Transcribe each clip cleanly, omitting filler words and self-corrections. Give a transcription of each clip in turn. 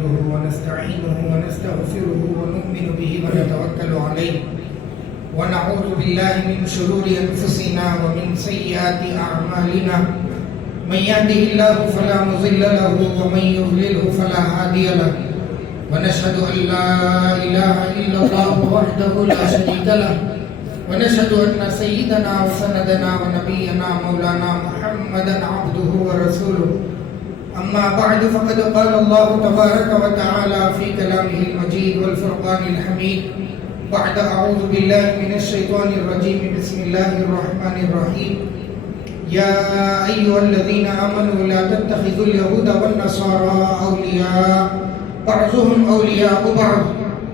نحمده ونستعينه ونستغفره ونؤمن به ونتوكل عليه ونعوذ بالله من شرور أنفسنا ومن سيئات أعمالنا من يهده الله فلا مضل له ومن يضلله فلا هادي له ونشهد أن لا إله إلا الله وحده لا شريك له ونشهد أن سيدنا وسندنا ونبينا مولانا محمدا عبده ورسوله أما بعد فقد قال الله تبارك وتعالى في كلامه المجيد والفرقان الحميد بعد أعوذ بالله من الشيطان الرجيم بسم الله الرحمن الرحيم يا أيها الذين آمنوا لا تتخذوا اليهود والنصارى أولياء بعضهم أولياء بعض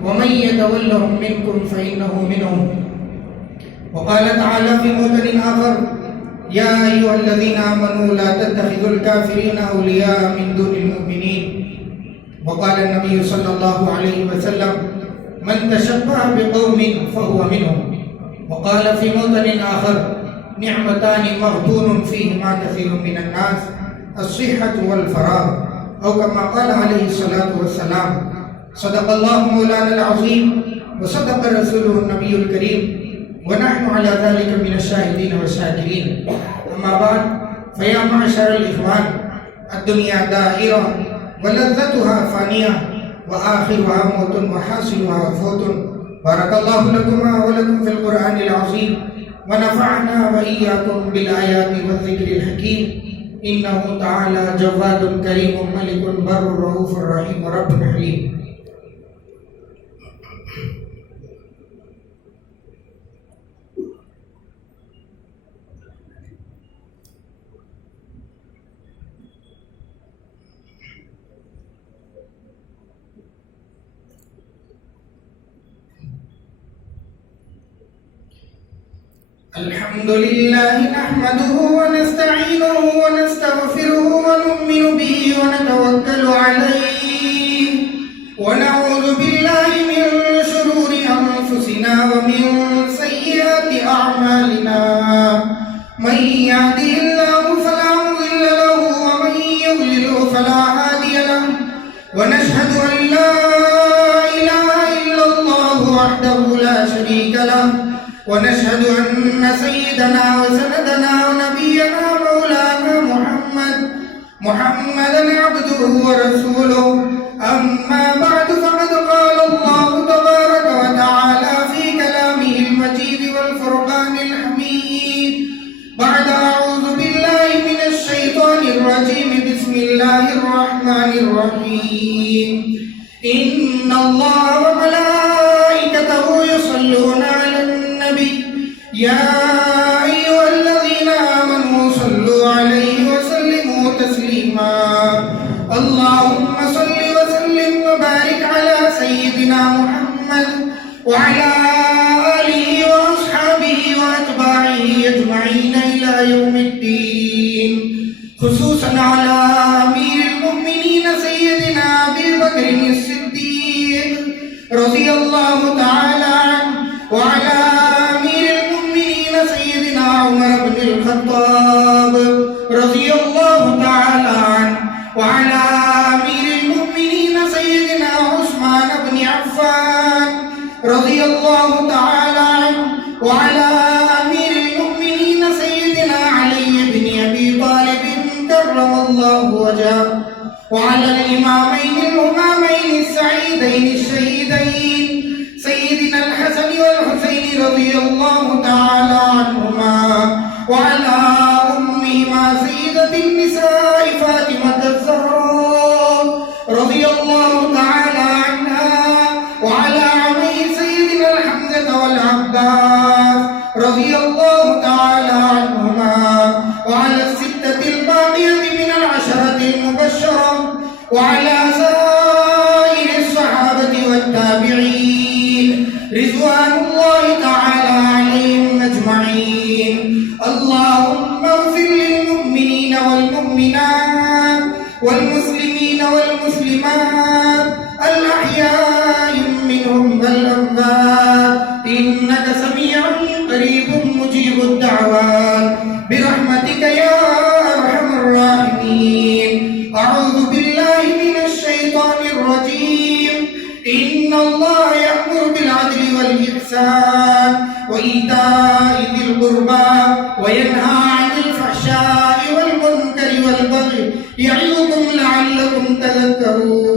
ومن يتولهم منكم فإنه منهم وقال تعالى في موطن آخر يا أيها الذين آمنوا لا تتخذوا الكافرين أولياء من دون المؤمنين وقال النبي صلى الله عليه وسلم من تشبه بقوم فهو منهم وقال في موطن آخر نعمتان مغبون فيهما كثير من الناس الصحة والفراغ أو كما قال عليه الصلاة والسلام صدق الله مولانا العظيم وصدق رسوله النبي الكريم ونحن على ذلك من الشاهدين والشاكرين أما بعد فيا معشر الإخوان الدنيا دائرة ولذتها فانية وآخرها موت وحاصلها فوت بارك الله لكما ولكم في القرآن العظيم ونفعنا وإياكم بالآيات والذكر الحكيم إنه تعالى جواد كريم ملك بر رؤوف رحيم رب حليم الحمد لله نحمده ونستعينه ونستغفره ونؤمن به ونتوكل عليه ونعوذ بالله من شرور أنفسنا ومن سيئات أعمالنا من يهده الله فلا مضل له ومن يضلل فلا هادي له ونشهد أن لا إله إلا الله وحده لا شريك له ونشهد أن سيدنا وسندنا ونبينا مولانا محمدا عبده ورسوله أما بعد فقد قال الله تبارك وتعالى في كلامه المجيد والفرقان الحميد بعد أعوذ بالله من الشيطان الرجيم بسم الله الرحمن الرحيم إن الله وملائكته يصلون على النبي يا أيها الذين آمنوا صلوا عليه وسلموا تسليما اللهم صل وسلم وبارك على سيدنا محمد وعلى آله وأصحابه وأتباعه أجمعين إلى يوم الدين خصوصا على أمير المؤمنين سيدنا أبي بكر الصديق رضي الله تعالى عنه وعلى سيدنا عمر بن الخطاب رضي الله تعالى عنه وعلى أمير المؤمنين سيدنا عثمان بن عفان رضي الله تعالى عنه وعلى أمير المؤمنين سيدنا علي بن أبي طالب كرم الله وجهه وعلى الإمامين الهمامين السعيدين الشهيدين سيدنا الحسن والحسين رضي الله تعالى عنهما وعلى أمهما سيدة النساء فاطمة الزهراء رضي الله تعالى عنها وعلى عمي سيدنا الحمزة والعباس رضي الله تعالى عنهما وعلى الستة الباقية من العشرة المبشرة وعلى سائر الصحابة والتابعين رضوان الله تعالى عليهم أجمعين اللهم اغفر للمؤمنين والمؤمنات والمسلمين والمسلمات الأحياء منهم والأموات إنك سميع قريب مجيب الدعوات برحمتك يا أرحم الراحمين أعوذ بالله من الشيطان الرجيم إن الله يأمر بالعدل والإحسان وإيتاء ذي القربى وينهى عن الفحشاء والمنكر والبغي يعظكم لعلكم تذكرون